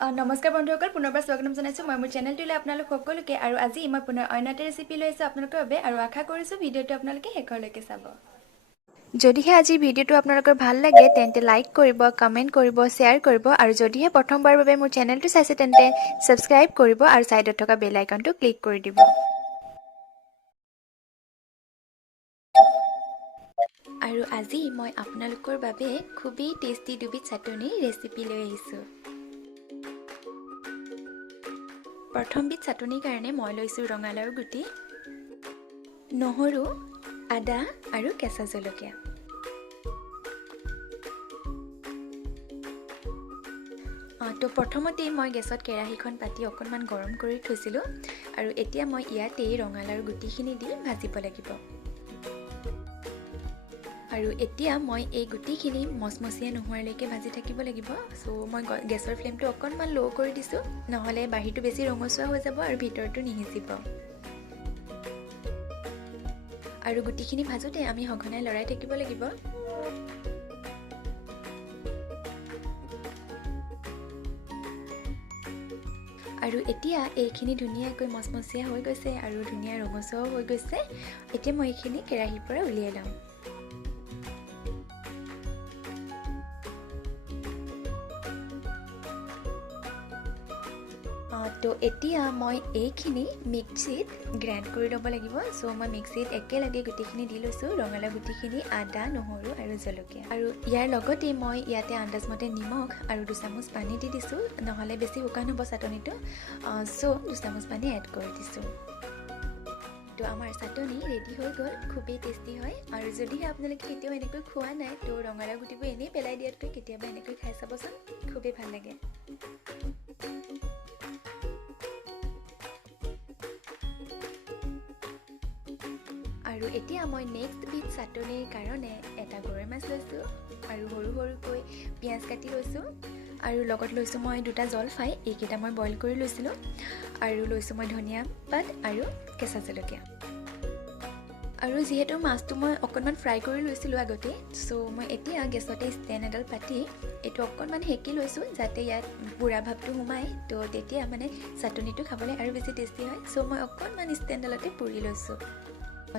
নমস্কাৰ বন্ধুসকল, পুনৰবাৰ স্বাগতম জনাইছোঁ মই মোৰ চেনেলটোলৈ আপোনালোক সকলোকে। আৰু আজি মই পুনৰ অন্য এটা ৰেচিপি লৈ আহিছোঁ আপোনালোকৰ বাবে, আৰু আশা কৰিছোঁ ভিডিঅ'টো আপোনালোকে শেষলৈকে চাব। যদিহে আজি ভিডিঅ'টো আপোনালোকৰ ভাল লাগে তেন্তে লাইক কৰিব, কমেণ্ট কৰিব, শ্বেয়াৰ কৰিব, আৰু যদিহে প্ৰথমবাৰৰ বাবে মোৰ চেনেলটো চাইছে তেন্তে ছাবস্ক্ৰাইব কৰিব আৰু ছাইডত থকা বেল আইকনটো ক্লিক কৰি দিব। আৰু আজি মই আপোনালোকৰ বাবে খুবেই টেষ্টি দুবিধ চাটনিৰ ৰেচিপি লৈ আহিছোঁ। প্ৰথমবিধ চাটনিৰ কাৰণে মই লৈছোঁ ৰঙালাওৰ গুটি, নহৰু, আদা আৰু কেঁচা জলকীয়া। তো প্ৰথমতেই মই গেছত কেৰাহীখন পাতি অকণমান গৰম কৰি থৈছিলোঁ, আৰু এতিয়া মই ইয়াতেই ৰঙালাওৰ গুটিখিনি দি ভাজিব লাগিব। আৰু এতিয়া মই এই গুটিখিনি মচমচীয়া নোহোৱালৈকে ভাজি থাকিব লাগিব। চ' মই গেছৰ ফ্লেমটো অকণমান ল' কৰি দিছোঁ, নহ'লে বাহিৰটো বেছি ৰঙচুৱা হৈ যাব আৰু ভিতৰটো নিসিজিব। আৰু গুটিখিনি ভাজোঁতে আমি সঘনাই লৰাই থাকিব লাগিব। আৰু এতিয়া এইখিনি ধুনীয়াকৈ মচমচীয়া হৈ গৈছে আৰু ধুনীয়া ৰঙচুৱাও হৈ গৈছে। এতিয়া মই এইখিনি কেৰাহীৰ পৰা উলিয়াই লওঁ। তো এতিয়া মই এইখিনি মিক্সিত গ্ৰাইণ্ড কৰি ল'ব লাগিব। চ' মই মিক্সিত একেলগে গুটিখিনি দি লৈছোঁ, ৰঙালাও গুটিখিনি, আদা, নহৰু আৰু জলকীয়া। আৰু ইয়াৰ লগতে মই ইয়াতে আন্দাজমতে নিমখ আৰু 2 চামুচ পানী দি দিছোঁ, নহ'লে বেছি শুকান হ'ব চাটনিটো। চ' 2 চামুচ পানী এড কৰি দিছোঁ। তো আমাৰ চাটনি ৰেডি হৈ গ'ল, খুবেই টেষ্টি হয়। আৰু যদিহে আপোনালোকে কেতিয়াও এনেকৈ খোৱা নাই তো ৰঙালাও গুটিবোৰ এনেই পেলাই দিয়াতকৈ কেতিয়াবা এনেকৈ খাই চাবচোন, খুবেই ভাল লাগে। আৰু এতিয়া মই নেক্সট বিধ চাটনিৰ কাৰণে এটা গৰৈ মাছ লৈছোঁ, আৰু সৰু সৰুকৈ পিঁয়াজ কাটি লৈছোঁ, আৰু লগত লৈছোঁ মই 2টা জলফাই, এইকেইটা মই বইল কৰি লৈছিলোঁ, আৰু লৈছোঁ মই ধনিয়া পাত আৰু কেঁচা জলকীয়া। আৰু যিহেতু মাছটো মই অকণমান ফ্ৰাই কৰি লৈছিলোঁ আগতে, চ' মই এতিয়া গেছতে ষ্টেণ্ড এডাল পাতি এইটো অকণমান সেকি লৈছোঁ, যাতে ইয়াত বুঢ়া ভাৱটো সোমায়, তো তেতিয়া মানে চাটনিটো খাবলৈ আৰু বেছি টেষ্টি হয়। চ' মই অকণমান ষ্টেণ্ডডালতে পুৰি লৈছোঁ।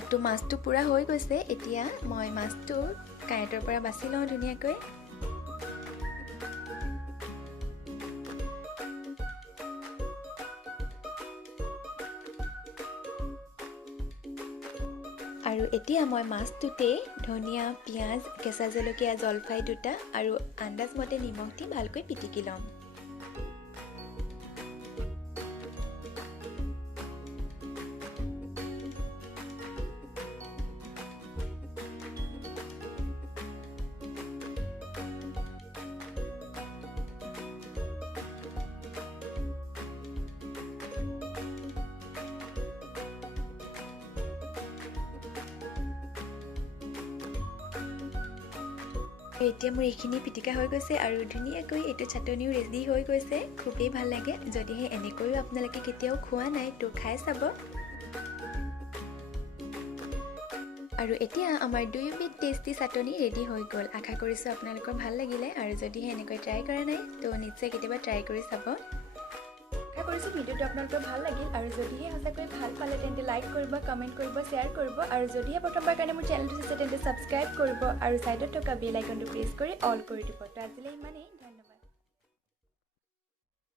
তো মাছটো পুৰা হৈ গৈছে। এতিয়া মই মাছটো কাঁইটৰ পৰা বাছি লওঁ ধুনীয়াকৈ। আৰু এতিয়া মই মাছটোতে ধনিয়া, পিঁয়াজ, কেঁচা জলকীয়া, জলফাই 2টা আৰু আন্দাজমতে নিমখ দি ভালকৈ পিটিকি ল'ম। এতিয়া মোৰ এইখিনি পিটিকা হৈ গৈছে আৰু ধুনীয়াকৈ এইটো চাটনিও ৰেডি হৈ গৈছে, খুবেই ভাল লাগে। যদিহে এনেকৈও আপোনালোকে কেতিয়াও খোৱা নাই তো খাই চাব। আৰু এতিয়া আমাৰ 2বিধ টেষ্টি চাটনি ৰেডি হৈ গ'ল। আশা কৰিছোঁ আপোনালোকৰ ভাল লাগিলে, আৰু যদিহে এনেকৈ ট্ৰাই কৰা নাই তো নিশ্চয় কেতিয়াবা ট্ৰাই কৰি চাব। আশা কৰিছোঁ ভিডিঅ'টো আপোনালোকৰ ভাল লাগিল, আৰু যদিহে সঁচাকৈ ভাল পালে তেন্তে লাইক কৰিব, কমেণ্ট কৰিব, শ্বেয়াৰ কৰিব, আৰু যদিহে প্ৰথমবাৰ কাৰণে মোৰ চেনেলটো চাইছে তেন্তে ছাবস্ক্ৰাইব কৰিব, আৰু ছাইডত থকা বেল আইকনটো প্ৰেছ কৰি অল কৰি দিব। তো আজিলৈ ইমানেই।